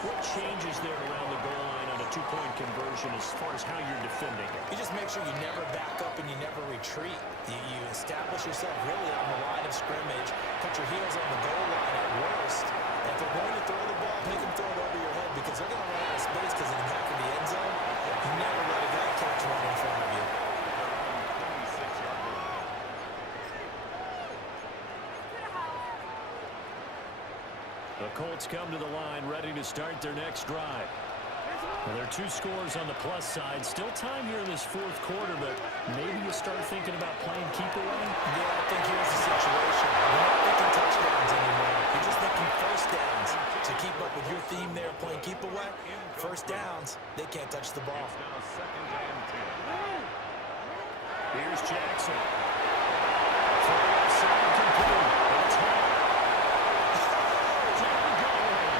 what changes there around the goal line on a 2-point conversion as far as how you're defending it? You just make sure you never back up and you never retreat. You establish yourself really on the line of scrimmage, put your heels on the goal line at worst. And if they're going to throw the ball, make them throw it over your head because they're going to run out of space because in half of the end zone, you never let a guy catch one in front of you. The Colts come to the line ready to start their next drive. Well, there are two scores on the plus side. Still time here in this fourth quarter, but maybe you start thinking about playing keep away? Yeah, I think here's the situation. You're not thinking touchdowns anymore. You're just thinking first downs. To keep up with your theme there, playing keep away, first downs, they can't touch the ball. Here's Jackson. Throw outside, complete. It's hot. Keep going.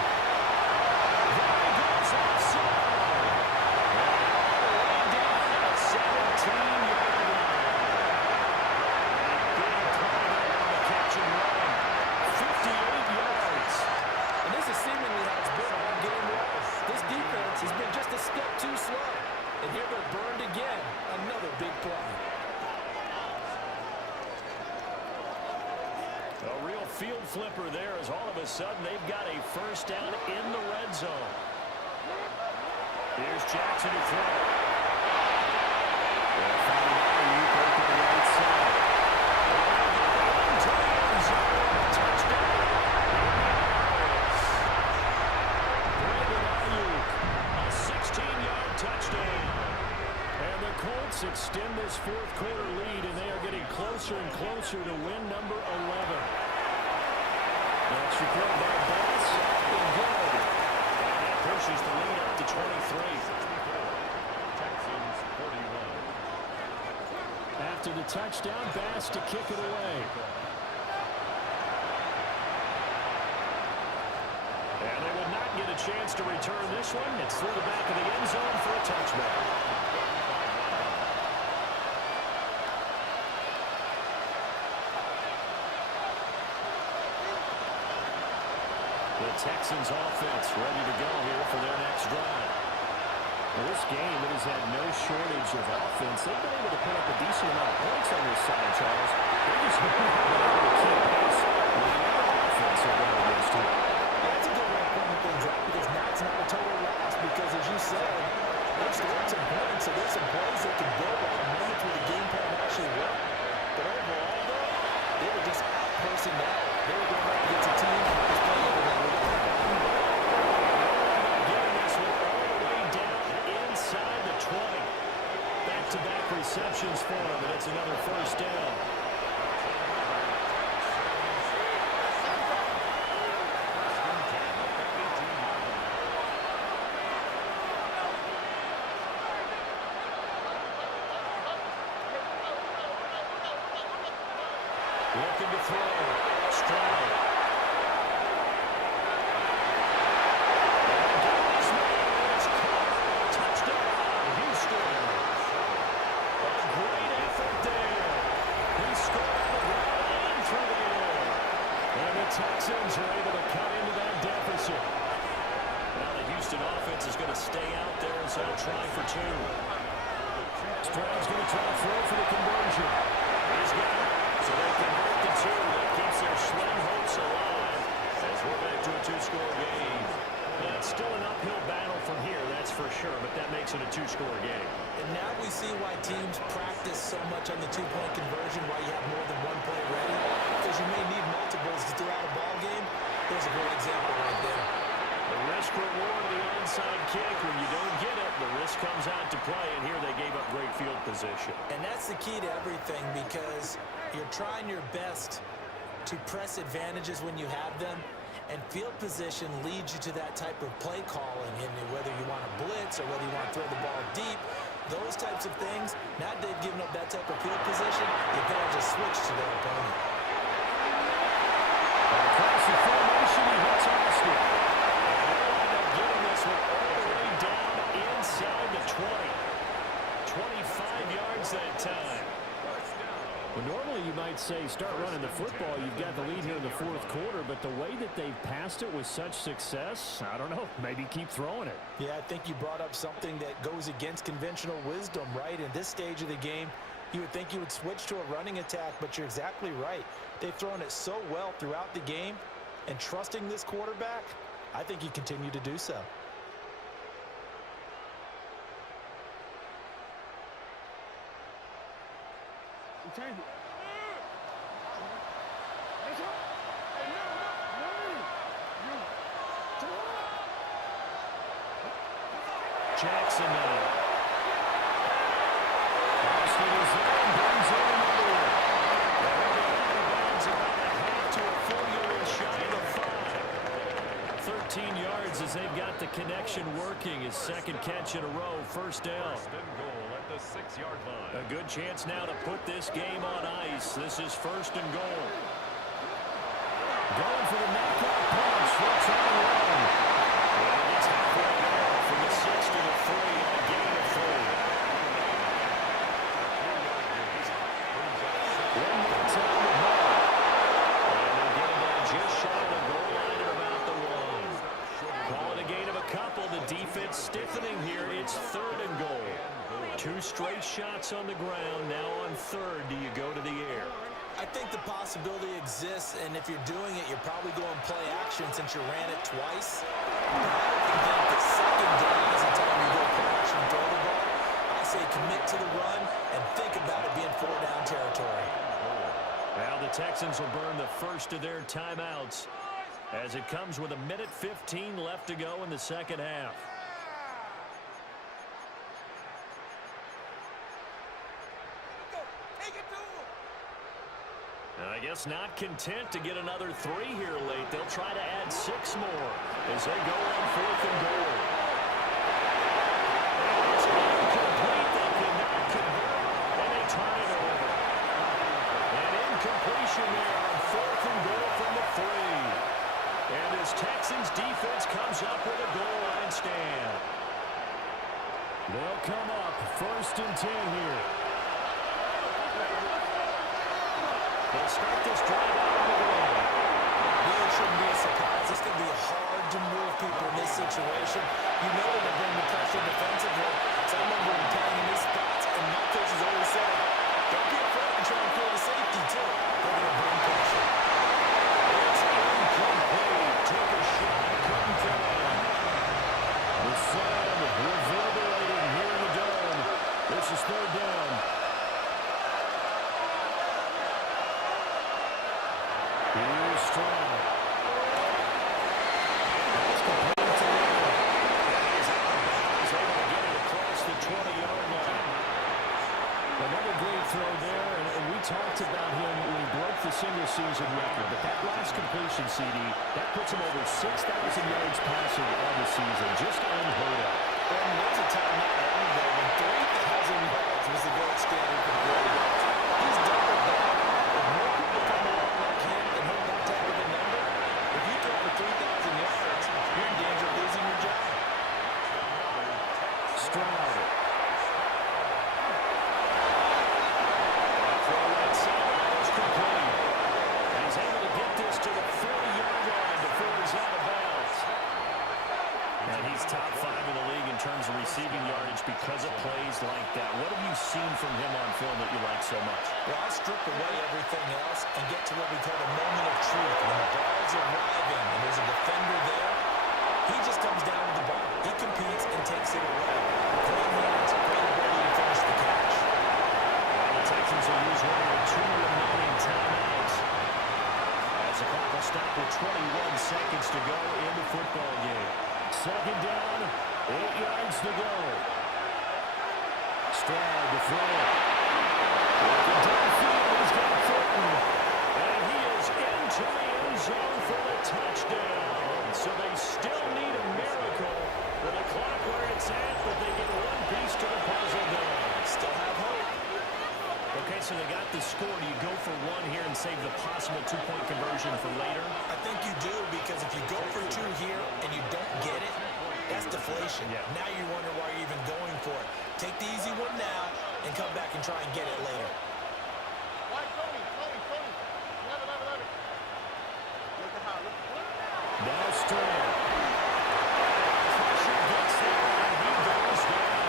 There goes outside. All the way down to the 17-yard line. A big play there on the catch and run. 58 yards. And this is seemingly how it's been all game long. This defense has been just a step too slow. And here they're burned again. Another big play. A real field flipper there as all of a sudden they've got a first down in the red zone. Here's Jackson to throw. They'll find Ayuk open the right side. Into the end zone. Touchdown. Brandon Ayuk, a 16-yard touchdown. And the Colts extend this fourth quarter lead, and they are getting closer and closer to win number 11. That's recorded by Bass. And good. And that pushes the lead up to 23. Texans 41. After the touchdown, Bass to kick it away. And they would not get a chance to return this one. It's through the back of the end zone for a touchback. The Texans offense ready to go here for their next drive. Well, this game, it has had no shortage of offense. They've been able to put up a decent amount of points on this side, Charles. They just haven't been able to keep pace with the other offense they're going against here. That's a good way of pointing things out because now it's not a total loss because, as you said, they've scored some points, so there's some plays they can build on moments where the game plan actually worked. But overall, though, they were just out-personnel. They were going up against a team that was playing everything. Getting this one all the way down inside the 20. Back-to-back receptions for him, and it's another first down. Looking to throw. Stroud. Touchdown, Houston. A great effort there. He scored right through the air. And the Texans are able to cut into that deficit. Now the Houston offense is going to stay out there, and so they'll try for two. Stroud's going to try to throw for the conversion. He's got it. So they convert the two. That keeps their slim hopes alive as we're back to a two-score game. And it's still an uphill battle from here, that's for sure, but that makes it a two-score game. And now we see why teams practice so much on the two-point conversion, why you have more than one play ready, because you may need multiples throughout a ball game. There's a great example right there. The risk-reward of the onside kick, when you don't get it, the risk comes out to play, and here they gave up great field position. And that's the key to everything because you're trying your best to press advantages when you have them, and field position leads you to that type of play calling, and whether you want to blitz or whether you want to throw the ball deep, those types of things. Now they've given up that type of field position, the advantage is switched to their opponent. Across the formation, he hits Austin. And they'll end up getting this one all the way down inside the 20. 25 yards that time. Well, normally you might say start running the football. You've got the lead here in the fourth quarter, but the way that they've passed it with such success, I don't know, maybe keep throwing it. Yeah, I think you brought up something that goes against conventional wisdom, right? In this stage of the game, you would think you would switch to a running attack, but you're exactly right. They've thrown it so well throughout the game, and trusting this quarterback, I think you continue to do so. Jackson now. Boston is there and brings in another one. Bounds about a half to a full yard shy of 5. 13 yards as they've got the connection working. His second catch in a row, first down. First and goal at the 6-yard line. A good chance now to put this game on ice. This is first and goal. Going for the knockout punch. Looks on the run. And it's halfway there from the 6 to the 3 and a gain of 3. One more time to ball. And they'll get him down just shy of the goal line at about the 1. Calling a gain of a couple. The defense stiffening here. It's third and goal. 2 straight shots on the ground. Now on third, do you go to the air? I think the possibility exists, and if you're doing it, you're probably going play action since you ran it twice. I think that second down is the time you go play action, throw the ball. I say commit to the run and think about it being 4-down territory. Now the Texans will burn the first of their timeouts as it comes with 1:15 left to go in the second half. I guess not content to get another 3 here late. They'll try to add 6 more as they go on 4th and goal. It's incomplete. They cannot convert, and they turn it over. An incompletion there on 4th and goal from the 3. And as Texans defense comes up with a goal line stand. They'll come up 1st and 10 here. They'll start this drive out of the ground. Really shouldn't be a surprise. It's going to be hard to move people in this situation. You know they're going to bring the pressure defensively. So I remember him playing in these spots, and my coach has always said, don't be afraid to try and clear the safety, too. They're going to bring pressure. It's incomplete. Took a shot. Couldn't throw. The sound reverberating here in the dome. This is third down. Here's Stroud. That's complete to Lamb. He's out of bounds. Able to get it across the 20-yard line. Another great throw there, and we talked about him when he broke the single-season record. But that last completion, CD, that puts him over 6,000 yards passing on the season. Just unheard of. And what's a time not long ago when 3,000 yards was the gold standard for the quarterbacks. He's doubled that. If more people come along like him and hit that type of a number, if you throw for 3,000 yards, you're in danger of losing your job. Stroud. Throw right side. It's complete. And he's able to get this to the 40-yard line before he's out of bounds. And he's top 5 in the league in terms of receiving yardage because of plays like that. What have you seen from him on film that you like so much? Well, I'll strip away everything else and get to what we call the moment of truth. When the ball's arriving and there's a defender there, he just comes down to the ball. He competes and takes it away. Great hands, great ability to finish the catch. And the Texans will use one of the 2 remaining timeouts as the clock will stop with 21 seconds to go in the football game. Second down, 8 yards to go. Stroud to throw. Looking downfield, he's got Thornton. And he is into the end zone for the touchdown. So they still need a miracle with the clock where it's at, but they get one piece to the puzzle done. Still have hope. Okay, so they got the score. Do you go for 1 here and save the possible 2-point conversion for later? I think you do, because if you go for 2 here and you don't get it, that's deflation. Yeah. Now you wonder why you're even going for it. Take the easy one now and come back and try and get it later. Now Stroud. Pressure gets there, and he goes down.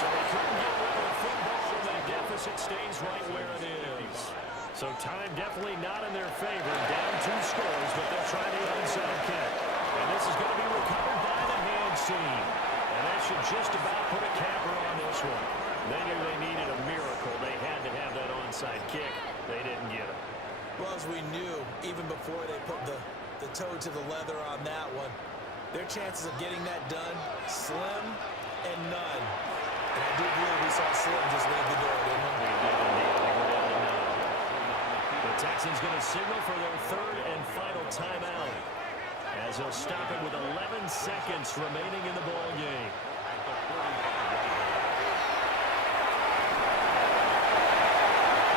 So they couldn't get rid of the football, and the deficit stays right where it is. So time definitely not in their favor. Down 2 scores, but they'll try the onside kick. And this is going to be recovered by the hands team. And that should just about put a capper on this one. They knew they needed a miracle. They had to have that onside kick. They didn't get it. Well, as we knew, even before they put the toe to the leather on that one, their chances of getting that done, slim and none. And I do believe we saw Slim just leave the door, didn't we? We did indeed. I think we're down to 9. The Texans going to signal for their third and final timeout, as they'll stop it with 11 seconds remaining in the ball game.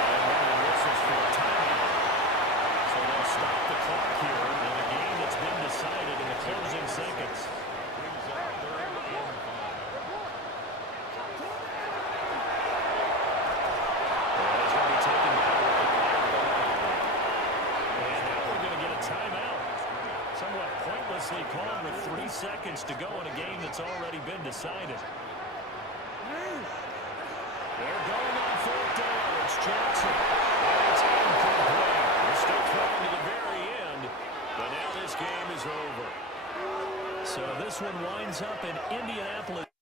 And whistles for a timeout. So they'll stop the clock here in a game that's been decided in the closing seconds. Called with 3 seconds to go in a game that's already been decided. They're going on 4th down. It's Jackson. It's incomplete. They're still trying to the very end, but now this game is over. So this one winds up in Indianapolis.